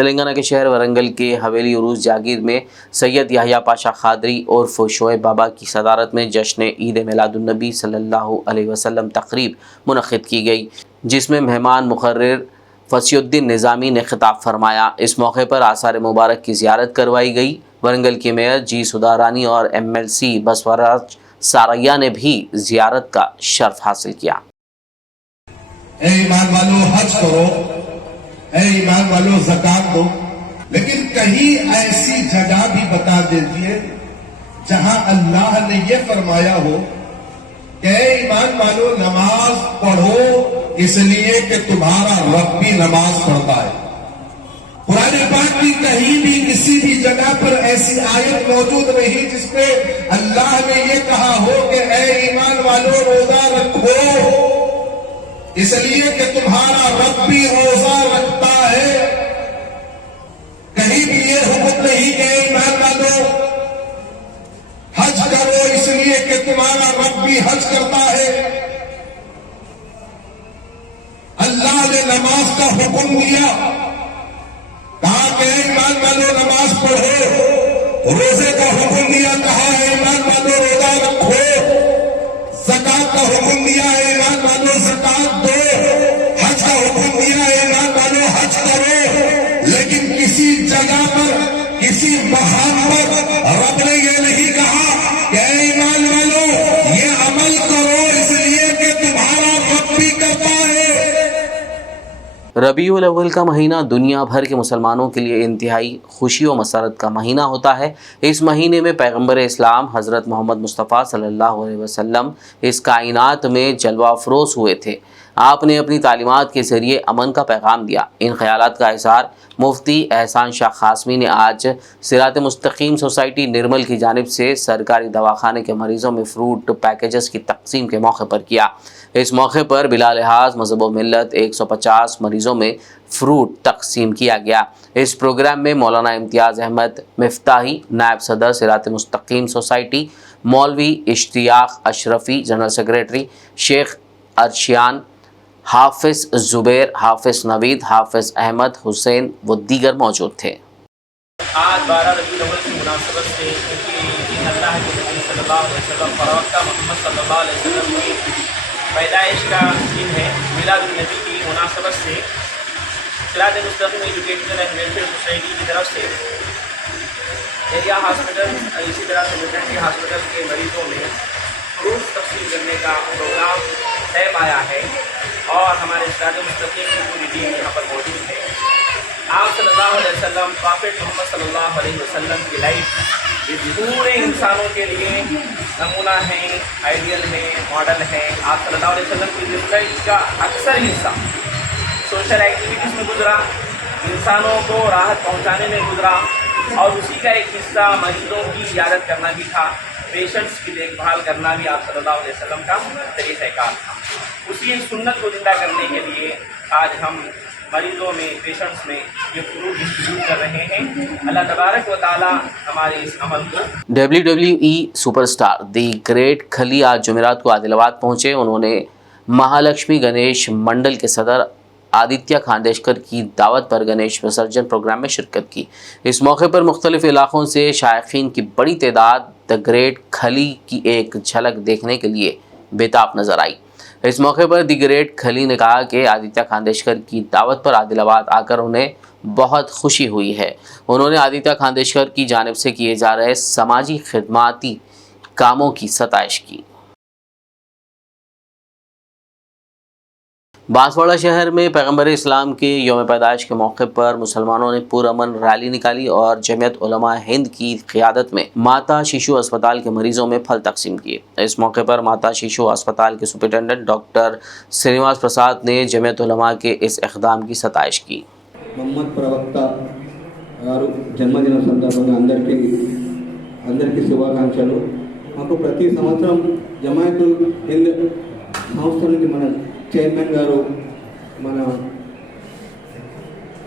تلنگانہ کے شہر ورنگل کے حویلی عروس جاگیر میں سید یحییٰ پاشا قادری عرف شعیب بابا کی صدارت میں جشن عید میلاد النبی صلی اللہ علیہ وسلم تقریب منعقد کی گئی، جس میں مہمان مقرر فصیح الدین نظامی نے خطاب فرمایا۔ اس موقع پر آثار مبارک کی زیارت کروائی گئی۔ ورنگل کے میئر جی سدھا رانی اور MLC بسوراج ساریا نے بھی زیارت کا شرف حاصل کیا۔ اے ایمان والو حج کرو، اے ایمان والو زکات دو، لیکن کہیں ایسی جگہ بھی بتا دیجئے جہاں اللہ نے یہ فرمایا ہو کہ اے ایمان والو نماز پڑھو اس لیے کہ تمہارا رب بھی نماز پڑھتا ہے۔ قرآن پاک کی کہیں بھی کسی بھی جگہ پر ایسی آیت موجود نہیں جس پہ اللہ نے یہ کہا ہو کہ اے ایمان والو روزہ رکھو اس لیے کہ تمہارا رب بھی روزہ رکھتا ہے۔ کہیں بھی یہ حکم نہیں کہ اے ایمان والو حج کرو اس لیے کہ تمہارا رب بھی حج کرتا ہے۔ اللہ نے نماز کا حکم دیا، کہا کہ اے ایمان والو نماز پڑھو، روزے کا حکم دیا، کہا اے ایمان والو روزہ رکھو، زکات کا حکم دیا اے ایمان والو زکات دو، حج کا حکم دیا اے ایمان والو حج کرو۔ لیکن کسی جگہ پر کسی مقام پر رب نے یہ نہیں کہا کہ اے ایمان والو یہ عمل کرو اس لیے کہ تمہارا رب بھی کرتا ہے۔ ربیع الاول کا مہینہ دنیا بھر کے مسلمانوں کے لیے انتہائی خوشی و مسرت کا مہینہ ہوتا ہے۔ اس مہینے میں پیغمبر اسلام حضرت محمد مصطفیٰ صلی اللہ علیہ وسلم اس کائنات میں جلوہ افروز ہوئے تھے۔ آپ نے اپنی تعلیمات کے ذریعے امن کا پیغام دیا۔ ان خیالات کا اظہار مفتی احسان شاہ قاسمی نے آج صراط مستقیم سوسائٹی نرمل کی جانب سے سرکاری دواخانے کے مریضوں میں فروٹ پیکیجز کی تقسیم کے موقع پر کیا۔ اس موقع پر بلا لحاظ مذہب و ملت 150 مریضوں میں فروٹ تقسیم کیا گیا۔ اس پروگرام میں مولانا امتیاز احمد مفتاحی نائب صدر صراط مستقیم سوسائٹی، مولوی اشتیاق اشرفی جنرل سیکریٹری، شیخ ارشیان، حافظ زبیر، حافظ نوید، حافظ احمد حسین و دیگر موجود تھے۔ آج 12 ربیع الاول کی مناسبت سے کیونکہ اللہ کے نبی صلی اللہ علیہ وسلم فروختہ محمد صلی اللہ علیہ وسلم کی پیدائش کا دن ہے، میلاد النبی کی مناسبت سے صراط مستقیم ایجوکیشنل اینڈ ویلفیئر سوسائٹی کی طرف سے ایریا ہاسپٹل اسی طرح سے ویٹرنری ہاسپٹل کے مریضوں میں فروٹ تقسیم کرنے کا پروگرام طے پایا ہے اور ہمارے صراط مستقیم کی پوری ٹیم یہاں پر موجود ہے۔ آپ صلی اللہ علیہ وسلم پرافٹ محمد صلی اللہ علیہ وسلم کی لائف پورے انسانوں کے لیے نمونہ ہیں، آئیڈیل ہیں، ماڈل ہیں۔ آپ صلی اللہ علیہ وسلم کی زندگی کا اکثر حصہ سوشل ایکٹیویٹیز میں گزرا، انسانوں کو راحت پہنچانے میں گزرا، اور اسی کا ایک حصہ مریضوں کی عیادت کرنا بھی تھا، پیشنٹس کی دیکھ بھال کرنا بھی آپ صلی اللہ علیہ وسلم کا طریقہ کار تھا۔ اسی سنت کو زندہ کرنے کے لیے آج ہم مریضوں میں، پیشنٹس میں یہ فروٹ ڈسٹریبیوٹ کر رہے ہیں۔ اللہ تبارک و تعالی ہمارے اس عمل کو WWE super star the great کھلی آج جمعرات کو عادل آباد پہنچے۔ انہوں نے مہالکشمی گنیش منڈل کے صدر آدتیہ کھانڈیشکر کی دعوت پر گنیش وسرجن پروگرام میں شرکت کی۔ اس موقع پر مختلف علاقوں سے شائقین کی بڑی تعداد دی گریٹ کھلی کی ایک جھلک دیکھنے کے لیے بےتاب نظر آئی۔ اس موقع پر دی گریٹ کھلی نے کہا کہ آدتیہ کھانڈیشکر کی دعوت پر عادل آباد آ کر انہیں بہت خوشی ہوئی ہے۔ انہوں نے آدتیہ کھانڈیشکر کی جانب سے کیے جا رہے سماجی خدماتی کاموں کی ستائش کی۔ بانسواڑہ شہر میں پیغمبر اسلام کے یوم پیدائش کے موقع پر مسلمانوں نے پرامن ریلی نکالی اور جمعیت علماء ہند کی قیادت میں ماتا شیشو اسپتال کے مریضوں میں پھل تقسیم کیے۔ اس موقع پر ماتا شیشو اسپتال کے سپرنٹینڈنٹ ڈاکٹر سرینواس پرساد نے جمعیت علماء کے اس اقدام کی ستائش کی۔ محمد پروکتا గారు జన్మదిన సందర్భంగా అందరికీ శుభాకాంక్షలు। మాకు ప్రతి సంవత్సరం జమాయతుల్ హింద్ సంస్థ నుంచి మన చైర్మన్ గారు, మన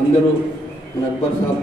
అందరూ, మన అక్బర్ సాబ్,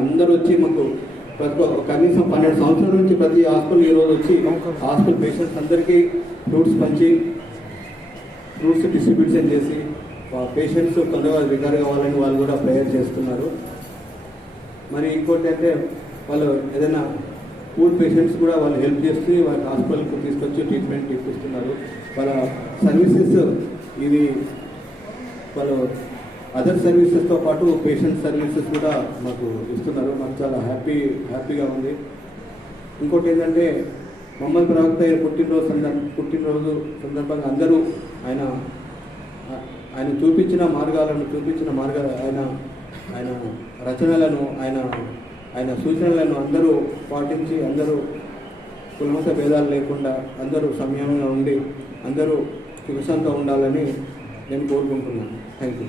అందరూ వచ్చి మాకు కనీసం 12 సంవత్సరాల నుంచి ప్రతి హాస్పిటల్ ఈరోజు వచ్చి హాస్పిటల్ పేషెంట్స్ అందరికీ ఫ్రూట్స్ పంచి ఫ్రూట్స్ డిస్ట్రిబ్యూషన్ చేసి పేషెంట్స్ తొందరగా రికవర్ కావాలని వాళ్ళు కూడా ప్రేయర్ చేస్తున్నారు. మరి ఇంకోటి అంటే వాళ్ళు ఏదైనా పూర్ పేషెంట్స్ కూడా వాళ్ళు హెల్ప్ చేస్తూ వాళ్ళ హాస్పిటల్కి తీసుకొచ్చి ట్రీట్మెంట్ ఇప్పిస్తున్నారు. వాళ్ళ సర్వీసెస్ ఇది వాళ్ళు అదర్ సర్వీసెస్తో పాటు పేషెంట్ సర్వీసెస్ కూడా మాకు ఇస్తున్నారు. మాకు చాలా హ్యాపీగా ఉంది. ఇంకోటి ఏంటంటే మహమ్మద్ ప్రవక్త పుట్టినరోజు సందర్భంగా అందరూ ఆయన చూపించిన ఆయన రచనలను ఆయన సూచనలను అందరూ పాటించి అందరూ కులమత భేదాలు లేకుండా అందరూ సంయమంగా ఉండి అందరూ సుఖశాంతంగా ఉండాలని నేను కోరుకుంటున్నాను. Thank you.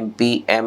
MP M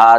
R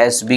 SB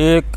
1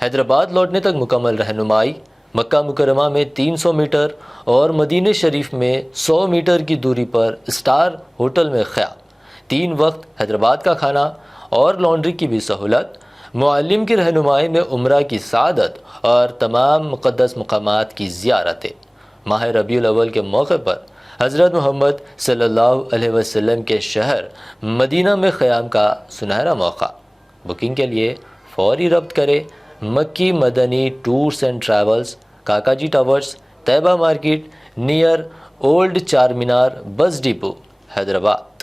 Hyderabad لوٹنے تک مکمل رہنمائی، مکہ مکرمہ میں 300 میٹر اور مدینہ شریف میں 100 میٹر کی دوری پر اسٹار ہوٹل میں قیام، 3 وقت حیدرآباد کا کھانا اور لانڈری کی بھی سہولت، معلم کی رہنمائی میں عمرہ کی سعادت اور تمام مقدس مقامات کی زیارتیں۔ ماہ ربیع الاول کے موقع پر حضرت محمد صلی اللہ علیہ وسلم کے شہر مدینہ میں قیام کا سنہرا موقع۔ بکنگ کے لیے فوری ربط کرے Makki Madani tours and travels, Kaka ji towers, Taiba market, near old Char Minar, بس ڈپو، حیدرآباد۔